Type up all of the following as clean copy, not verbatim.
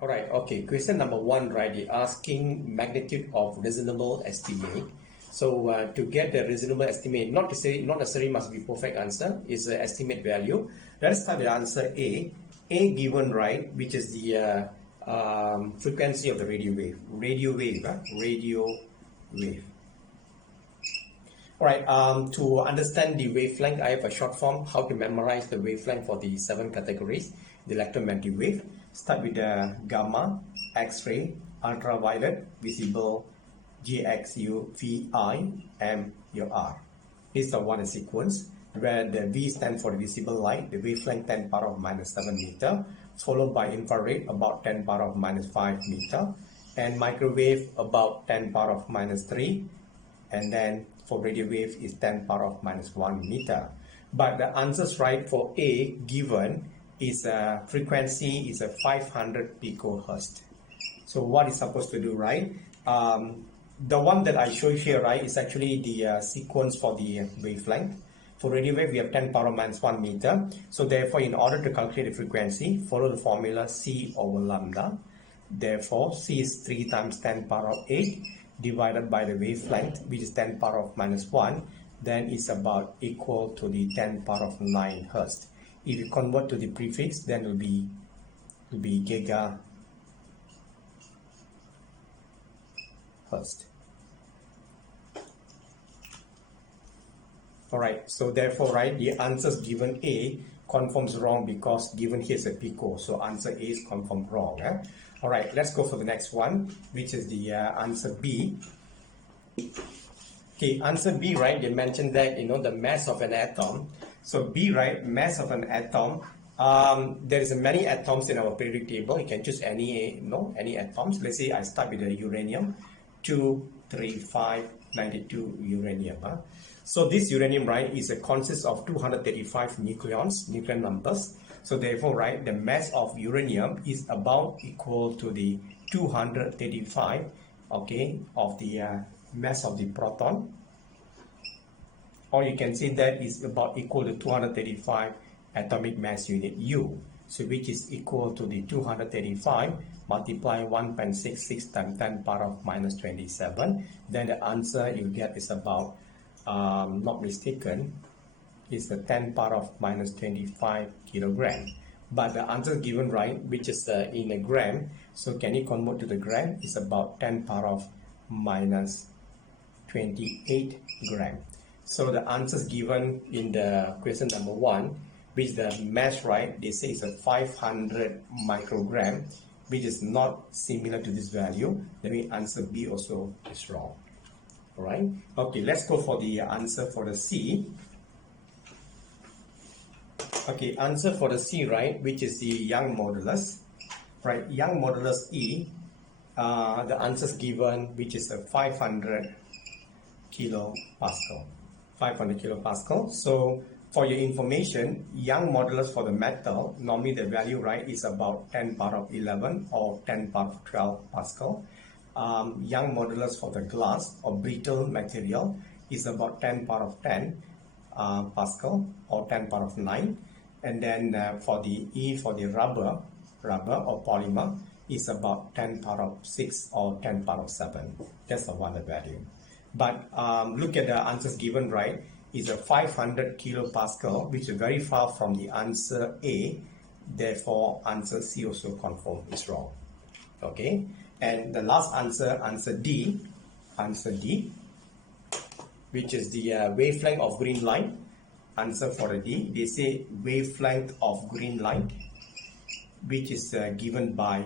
All right, okay. Question number one, right? They're asking magnitude of reasonable estimate. So to get the reasonable estimate, not necessarily must be perfect answer, is an estimate value. Let's start with answer A. A given, right, which is the frequency of the radio wave. Radio wave. All right, to understand the wavelength, I have a short form, how to memorize the wavelength for the 7 categories. The electromagnetic wave, start with the gamma, X-ray, ultraviolet, visible, GXU, VI, M, your R. These are one sequence, where the V stands for the visible light, the wavelength 10 power of minus 7 meter, followed by infrared about 10 power of minus 5 meter, and microwave about 10 power of minus 3, and then for radio wave is 10 power of minus 1 meter. But the answers right for A given is a frequency is a 500 picohertz. So what is supposed to do, right? The one that I show here, right, is actually the sequence for the wavelength. For radio wave, we have 10 power of minus 1 meter. So therefore, in order to calculate the frequency, follow the formula C over lambda. Therefore, C is 3 times 10 power of 8 divided by the wavelength, which is 10 power of minus 1, then it's about equal to the 10 power of 9 hertz. If you convert to the prefix, then it will be gigahertz. All right, so therefore, right, the answers given A confirms wrong because given here is a pico, so answer A is confirmed wrong. All right, let's go for the next one, which is the answer B. Okay, answer B, right, they mentioned that, the mass of an atom. So B, right, mass of an atom, there is many atoms in our periodic table. You can choose any atoms. Let's say I start with the uranium, 2, 3, 5, 92 uranium. So this uranium, right, consists of 235 nuclear numbers. So therefore, right, the mass of uranium is about equal to the 235, okay, of the mass of the proton. Or you can say that is about equal to 235 atomic mass unit U. So which is equal to the 235 multiply 1.66 times 10 power of minus 27. Then the answer you get is about, not mistaken, is the 10 power of minus 25 kilogram. But the answer given, right, which is in a gram, so can you convert to the gram, is about 10 power of minus 28 gram. So the answers given in the question number 1, which the mass, right, they say is a 500 microgram, which is not similar to this value. That means answer B also is wrong. All right, okay, let's go for the answer for the C. Okay, answer for the C, right, which is the Young modulus, right? Young modulus E, the answers given, which is a 500 kilopascal. 500 kilopascal. So for your information, Young modulus for the metal, normally the value, right, is about 10 power of 11 or 10 power of 12 pascal. Young modulus for the glass or brittle material is about 10 power of 10 pascal or 10 power of 9. And then for the E for the rubber or polymer is about 10 power of 6 or 10 power of 7. That's the one value. But look at the answers given, right, is a 500 kilopascal, which is very far from the answer A. Therefore, answer C also confirmed is wrong. Okay, and the last answer, answer D, which is the wavelength of green light. Answer for the D, they say wavelength of green light, which is given by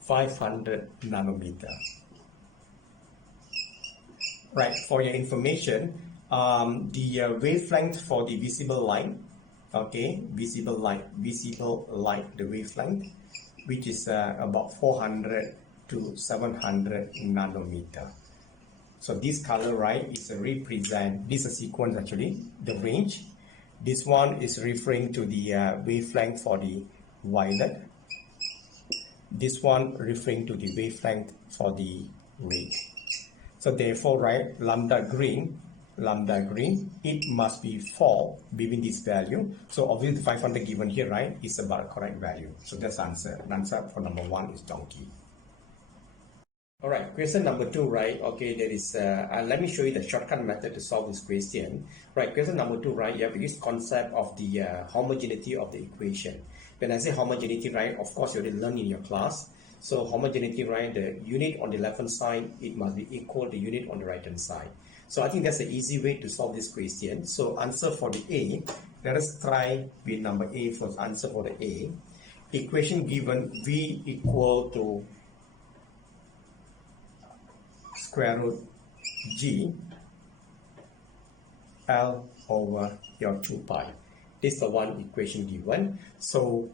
500 nanometer. Right, for your information, the wavelength for the visible light, okay, visible light, the wavelength, which is about 400 to 700 nanometer. So this color, right, is a represent, this is a sequence actually, the range. This one is referring to the wavelength for the violet. This one referring to the wavelength for the red. So therefore, right, lambda green lambda green, it must be 4 between this value. So obviously the 500 given here, right, is about a correct value. So that's the answer. The answer for number 1 is donkey. All right, question number 2, right? Okay, there is, let me show you the shortcut method to solve this question. Right, question number 2, right? You have this concept of the homogeneity of the equation. When I say homogeneity, right, of course you already learned in your class. So homogeneity, right, the unit on the left-hand side, it must be equal to the unit on the right-hand side. So I think that's an easy way to solve this question. So answer for the A, let us try with number A first. Answer for the A. Equation given V equal to square root G L over your 2 pi. This is the one equation given. So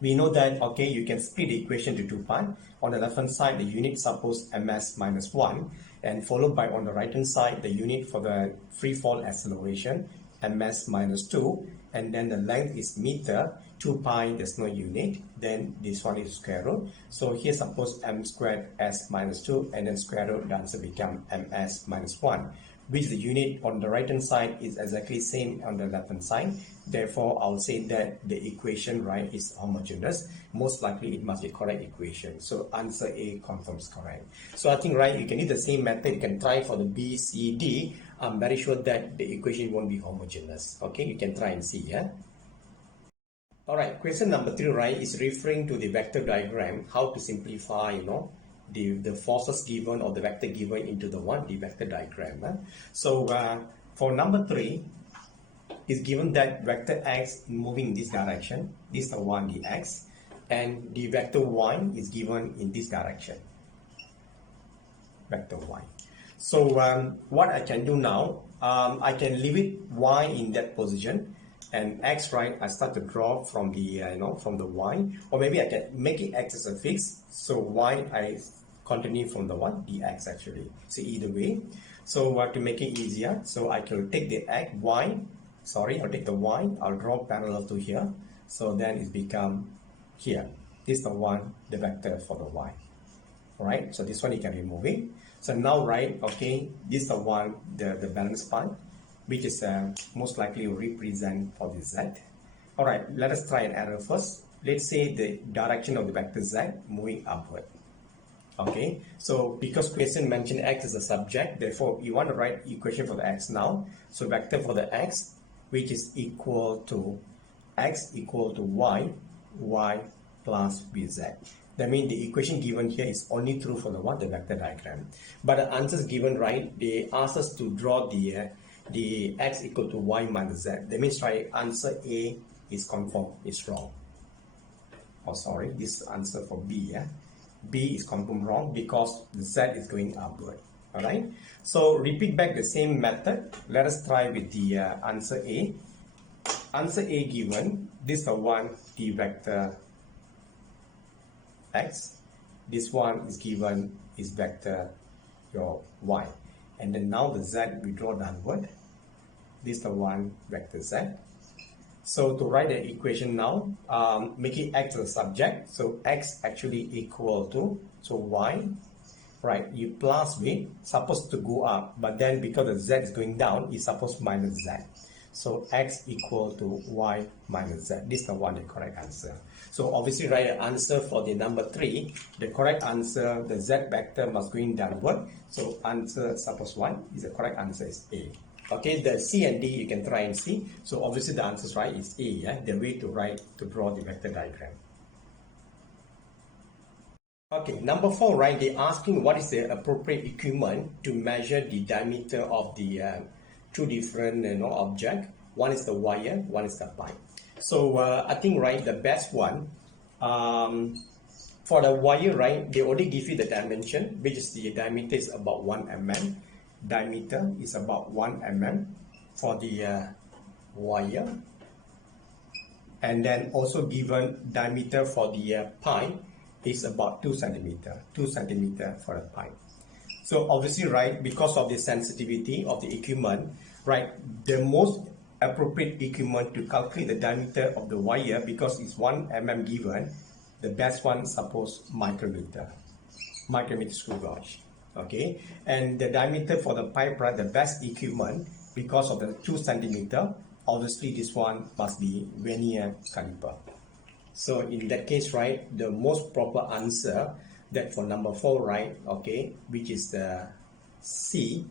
we know that, okay, you can split the equation to 2 pi. On the left hand side, the unit suppose ms minus 1, and followed by on the right hand side, the unit for the free fall acceleration, ms minus 2, and then the length is meter, 2 pi, there's no unit, then this one is square root. So here suppose m squared s minus 2, and then square root, the answer become ms minus 1, which the unit on the right hand side is exactly same on the left hand side. Therefore, I'll say that the equation, right, is homogeneous. Most likely it must be correct equation. So answer A confirms correct. So I think, right, you can use the same method. You can try for the B, C, D. I'm very sure that the equation won't be homogeneous. Okay, you can try and see, yeah. All right, question number 3, right, is referring to the vector diagram, how to simplify, you know, the forces given or the vector given into the vector diagram. So for number 3, is given that vector x moving in this direction, this is the one, the x, and the vector y is given in this direction, vector y. So what I can do now, I can leave it y in that position, and x, right, I start to draw from the from the y, or maybe I can make it x as a fix, so y I continue from the one, the x actually. So either way, so to make it easier, so I can take the x, y, sorry, I'll take the y, I'll draw parallel to here, so then it become here. This is the one, the vector for the y. Alright, so this one you can remove it. So now, right, okay, this is the one, the balance part, which is most likely represent for the z. Alright, let us try an error first. Let's say the direction of the vector z moving upward. Okay, so because question mentioned x as a subject, therefore you want to write equation for the x now. So vector for the x, which is equal to x equal to y, y plus bz. That means the equation given here is only true for the one, the vector diagram. But the answers given, right, they ask us to draw the x equal to y minus z. That means, right, answer A is confirmed, is wrong. Oh, sorry, this answer for B, yeah. B is confirmed wrong because the z is going upward. All right. So repeat back the same method. Let us try with the answer A. Answer A given. This is the one, the vector x. This one is given is vector your y. And then now the z we draw downward. This is the one, vector z. So to write the equation now, make it x as a subject. So x actually equal to, so y, right, you plus v, supposed to go up, but then because the z is going down, it's supposed minus z. So x equal to y minus z. This is the one, the correct answer. So obviously write the answer for the number 3. The correct answer, the z vector must going downward. So answer, suppose 1 is the correct answer is A. Okay, the C and D you can try and see. So obviously the answer right is A, yeah? The way to write, to draw the vector diagram. Okay, number 4, right, they're asking what is the appropriate equipment to measure the diameter of the two different object. One is the wire, one is the pipe. So I think, right, the best one, for the wire, right, they already give you the dimension, which is the diameter is about 1 mm. Diameter is about 1 mm for the wire, and then also given diameter for the pipe is about 2 centimeter for the pipe. So obviously, right, because of the sensitivity of the equipment, right, the most appropriate equipment to calculate the diameter of the wire, because it's 1 mm given, the best one suppose micrometer screw gauge. okay, and the diameter for the pipe, right, the best equipment, because of the 2 centimeter, obviously this one must be vernier caliper. So in that case, right, the most proper answer that for number 4, right, okay, which is the C,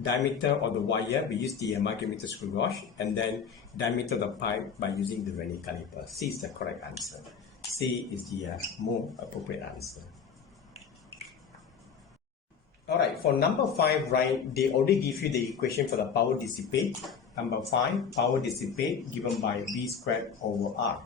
diameter of the wire, we use the micrometer screw gauge, and then diameter of the pipe by using the vernier caliper. C is the correct answer. C is the more appropriate answer. Alright, for number 5, right, they already give you the equation for the power dissipate. Number 5, power dissipate given by V squared over R.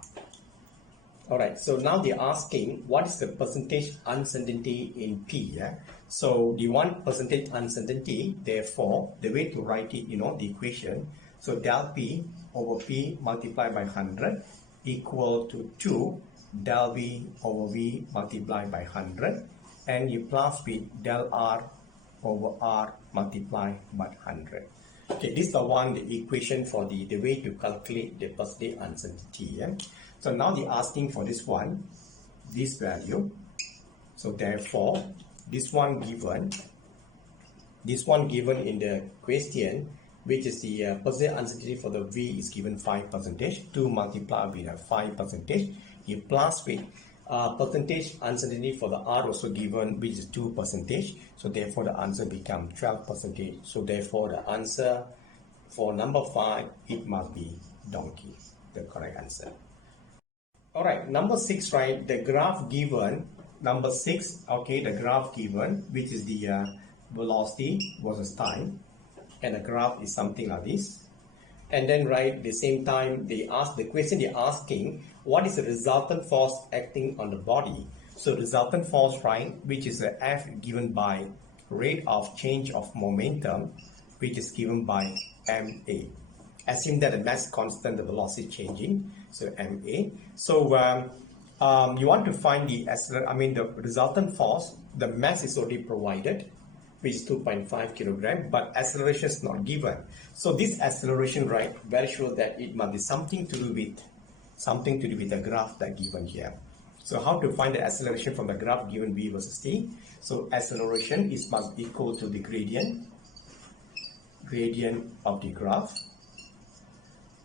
Alright, so now they're asking what is the percentage uncertainty in P. Yeah? So you want percentage uncertainty, therefore the way to write it, the equation. So del P over P multiplied by 100 equal to 2 del V over V multiplied by 100, and you plus with del R over R multiplied by 100. Okay, this is the equation for the way to calculate the percentage uncertainty. Yeah? So now they're asking for this value. So therefore, this one given in the question, which is the percentage uncertainty for the V is given 5%, 2 multiplied with 5%, you plus with percentage uncertainty for the R also given, which is 2%, so therefore the answer becomes 12%. So therefore the answer for number 5, it must be donkey, the correct answer. Alright, number 6, right, the graph given, number 6, okay, the graph given, which is the velocity versus time, and the graph is something like this. And then, right, the same time, the question they're asking, what is the resultant force acting on the body? So resultant force, right, which is the F given by rate of change of momentum, which is given by MA. Assume that the mass constant, the velocity changing, so MA. So you want to find the resultant force. The mass is already provided, which is 2.5 kilogram, but acceleration is not given. So this acceleration, right, very sure that it must be something to do with the graph that given here. So how to find the acceleration from the graph given V versus T? So acceleration must equal to the gradient of the graph.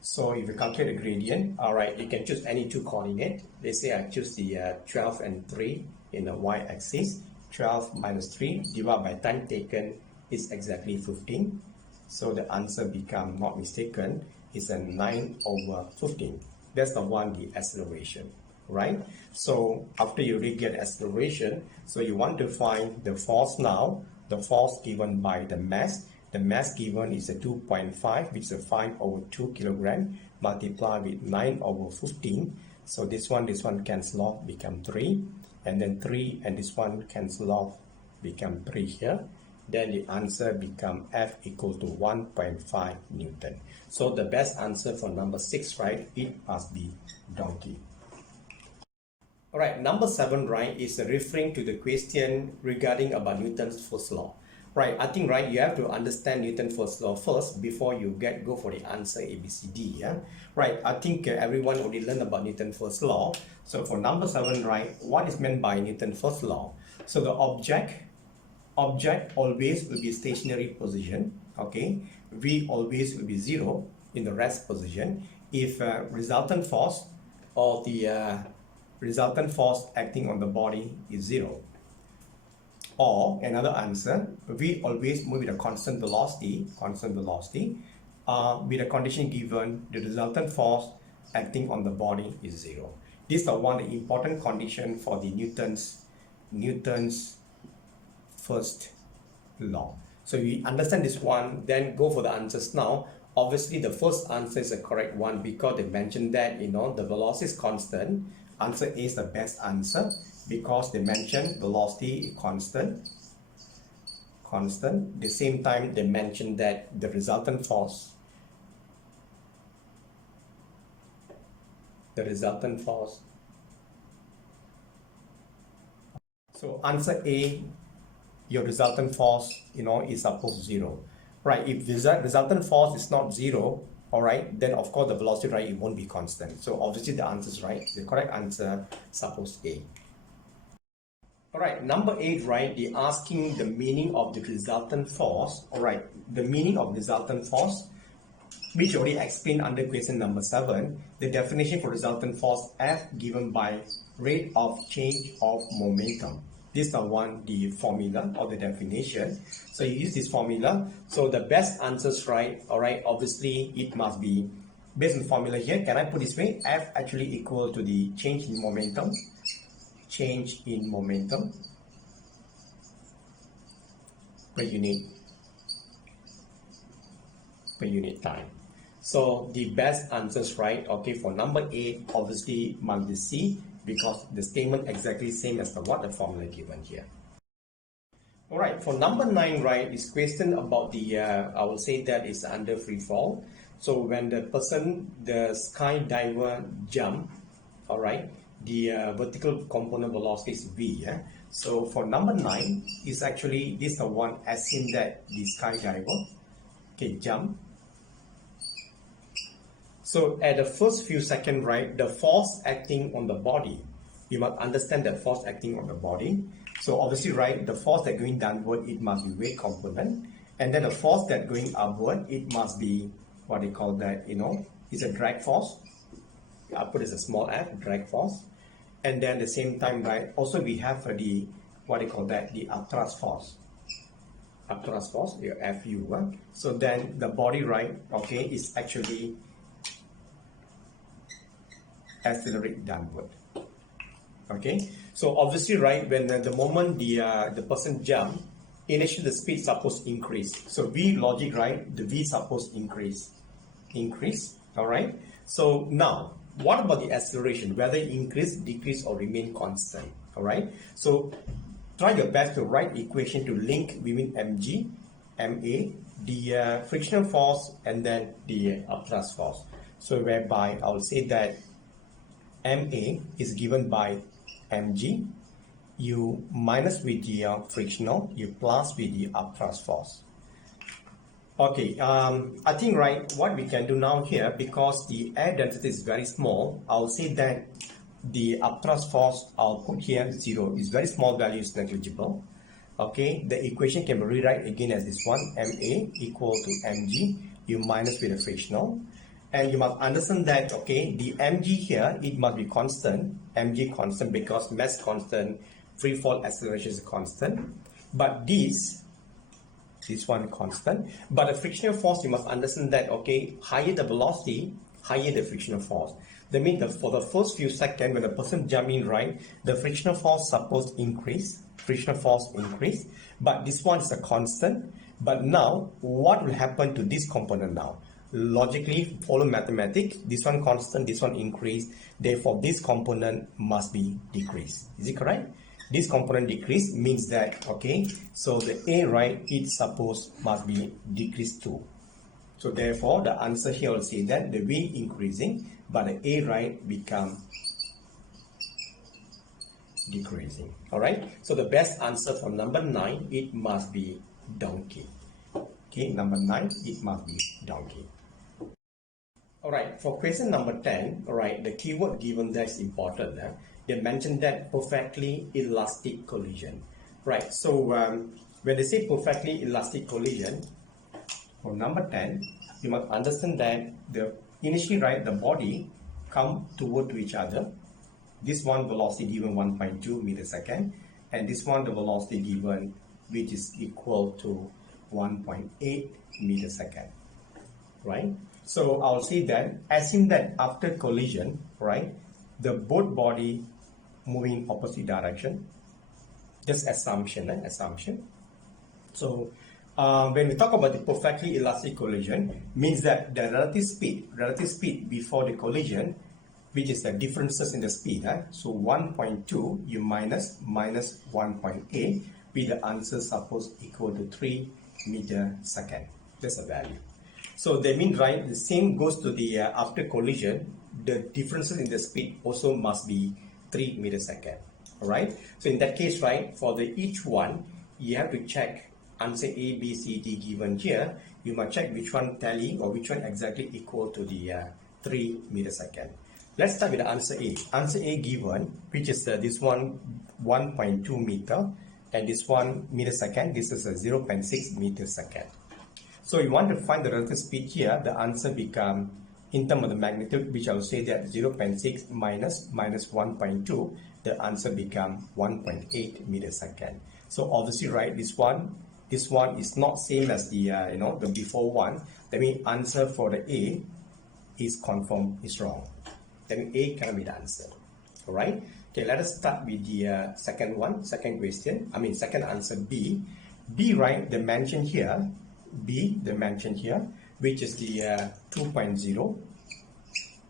So if you calculate the gradient, alright, you can choose any 2 coordinates. Let's say I choose the 12 and 3 in the y-axis. 12 minus 3 divided by time taken is exactly 15. So the answer become, not mistaken, is a 9 over 15. That's the acceleration, right? So after you get acceleration, so you want to find the force now, the force given by the mass. The mass given is a 2.5, which is a 5 over 2 kilogram, multiplied with 9 over 15. So this one cancel off, become 3. And then 3 and this one cancel off, become 3 here. Then the answer become F equal to 1.5 Newton. So the best answer for number 6, right, it must be donkey. Alright, number 7, right, is referring to the question regarding about Newton's first law. Right, I think, right, you have to understand Newton's first law first before you go for the answer A, B, C, D. Yeah? Right, I think everyone already learned about Newton's first law. So for number 7, right, what is meant by Newton's first law? So the object always will be stationary position, okay? V always will be 0 in the rest position if resultant force or the resultant force acting on the body is 0. Or another answer, we always move with a constant velocity, with a condition given the resultant force acting on the body is 0. These are one of the important conditions for the Newton's first law. So you understand this one, then go for the answers now. Obviously, the first answer is the correct one because they mentioned that, the velocity is constant. Answer A is the best answer because they mentioned velocity constant. The same time, they mentioned that the resultant force, so answer A, your resultant force, is supposed 0. Right, if resultant force is not 0, alright, then of course the velocity, right, it won't be constant. So obviously the answer is right. The correct answer, suppose A. Alright, number 8, right, the asking the meaning of the resultant force. Alright, the meaning of resultant force, which already explained under question number 7, the definition for resultant force F given by rate of change of momentum. This is the one, the formula or the definition. So you use this formula. So the best answers, right, alright, obviously it must be based on the formula here. Can I put this way? F actually equal to the change in momentum. Change in momentum per unit time. So the best answers, right, okay, for number 8 obviously must be C, because the statement exactly same as the formula given here. All right, for number 9, right, this question about the I will say that is under free fall. So when the skydiver jump, all right, the vertical component velocity is v. So for number 9 is actually this the one, assume that the skydiver jump. So at the first few seconds, right, the force acting on the body, you must understand that force acting on the body. So obviously, right, the force that going downward, it must be weight component, and then the force that going upward, it must be what they call that, is a drag force. I put as a small f, drag force. And then at the same time, right, also we have the what they call that, the upthrust force. Upthrust force, your FU. So then the body, right, okay, is actually accelerate downward. Okay, so obviously, right, when the moment the person jump, initially the speed supposed to increase. So V logic, right, the V supposed to increase. All right. So now, what about the acceleration? Whether increase, decrease, or remain constant. All right. So try your best to write equation to link between mg, ma, the frictional force, and then the upthrust force. So whereby I will say that ma is given by mg, you minus with the frictional, you plus with the upthrust force. Okay, I think, right, what we can do now here, because the air density is very small, I'll say that the upthrust force, I'll put here 0, is very small value, is negligible. Okay, the equation can be rewrite again as this one, ma equal to mg, you minus with the frictional. And you must understand that, okay, the mg here, it must be constant, mg constant, because mass constant, free fall acceleration is constant. But this one constant. But the frictional force, you must understand that, okay, higher the velocity, higher the frictional force. That means that for the first few seconds, when the person jump in, right, the frictional force supposed to increase, but this one is a constant. But now, what will happen to this component now? Logically, follow mathematics, this one constant, this one increase, therefore this component must be decreased. Is it correct? This component decrease means that, okay, so the A, right, it supposed must be decreased too. So therefore, the answer here will say that the V increasing, but the A, right, become decreasing. All right. So the best answer for number 9, it must be donkey. Okay, number 9, it must be donkey. All right, for question number 10, all right, the keyword given there is important. They mentioned that perfectly elastic collision. Right, so when they say perfectly elastic collision, for number 10, you must understand that initially, right, the body come toward to each other. This one velocity given 1.2 meters second, and this one the velocity given which is equal to 1.8 meters second. Right? So I'll say that, assume that after collision, right, the both body moving opposite direction. Just assumption. So when we talk about the perfectly elastic collision, means that the relative speed before the collision, which is the differences in the speed. So 1.2 you minus 1.8, with the answer supposed equal to 3 meter second. That's a value. So that means, right, the same goes to the after collision, the differences in the speed also must be 3 meters second. All right. So in that case, right, for the each one, you have to check answer A, B, C, D given here. You must check which one tally or which one exactly equal to the 3 meters second. let's start with the answer A. Answer A given, which is this one 1.2 meter, and this one meter second. This is a 0.6 meter second. So you want to find the relative speed here. The answer become, in terms of the magnitude, which I will say that 0.6 minus 1.2, the answer become 1.8 meter second. So obviously, right, this one is not same as the the before one. That means answer for the A is confirmed is wrong. That means A cannot be the answer. All right. Okay, let us start with the second question. Second answer B. B, right, the mention here. B, the mention here, which is the 2.0,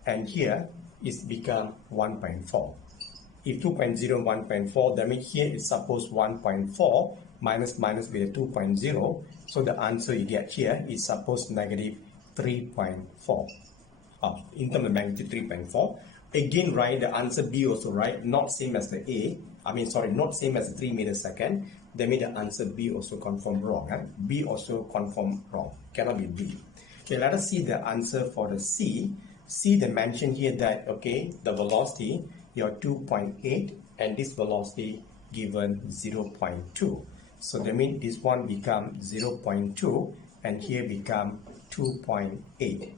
and here is become 1.4. If 2.0 and 1.4, that means here is suppose 1.4 minus with a 2.0. So the answer you get here is suppose negative 3.4. In terms of magnitude 3.4. Again, right, the answer B also right, not same as the A. Not same as the 3 meter second. That means the answer B also confirm wrong. B also confirm wrong. Cannot be B. Okay, let us see the answer for the C. C, they mention here that, okay, the velocity, your 2.8, and this velocity given 0.2. So that means this one become 0.2, and here become 2.8.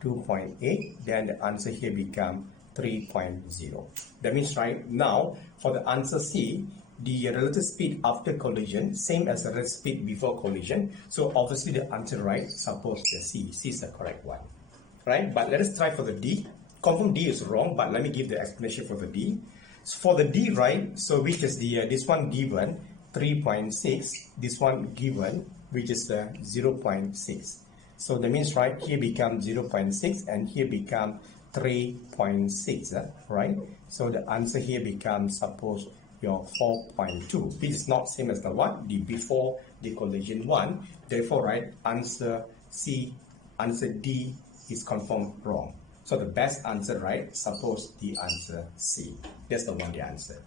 2.8, then the answer here become 3.0. That means right now for the answer C, the relative speed after collision same as the relative speed before collision. So obviously the answer right, suppose the C is the correct one, right? But let us try for the D. Confirm D is wrong, but let me give the explanation for the D. So for the D, right, so which is the this one given 3.6, this one given which is the 0.6. So that means right here become 0.6 and here become 3.6, right? So the answer here becomes suppose your 4.2, which is not same as the one the before the collision one. Therefore, right, answer C, answer D is confirmed wrong. So the best answer, right, suppose the answer C. That's the one the answer.